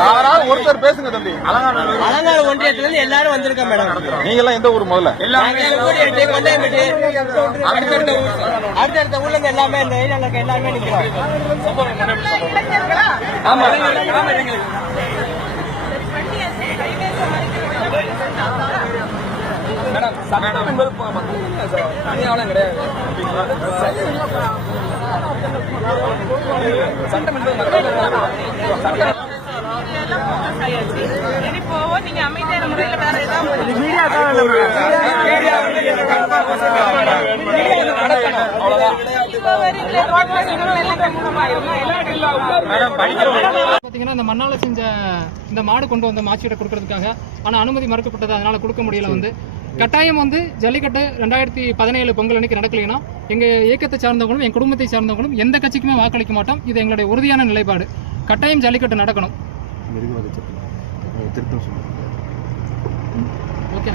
யாராவது ஒருத்தர் பேசுங்க தம்பி. அலங்காடு ஒன்றியத்துல இருந்து எல்லாரும் வந்திருக்கோம் மேடம். நீங்க எல்லாம் எந்த ஊர் முதல்ல? அடுத்தடுத்த ஊர்ல இருந்து எல்லாமே இந்த ஏரியால எல்லாருமே நிக்கிறோம். ஆமா மேடம் சட்டம் என்பது தனியாவெல்லாம் கிடையாது. சட்டம் என்பது நீங்க அமைதியான முறையில வேற ஏதாவது பாத்தீங்கன்னா இந்த மண்ணால செஞ்ச இந்த மாடு கொண்டு வந்த மாச்சியோட கொடுக்கறதுக்காக ஆனா அனுமதி மறுக்கப்பட்டது, அதனால கொடுக்க முடியல. கட்டாயம் ஜல்லிக்கட்டு 2017 பொங்கல் அன்னைக்கு நடக்கலைன்னா எங்க இயக்கத்தை சார்ந்தவங்களும் என் குடும்பத்தை சார்ந்தவங்களும் எந்த கட்சிக்குமே வாக்களிக்க மாட்டோம். இது எங்களுடைய உறுதியான நிலைப்பாடு. கட்டாயம் ஜல்லிக்கட்டு நடக்கணும். ஓகே.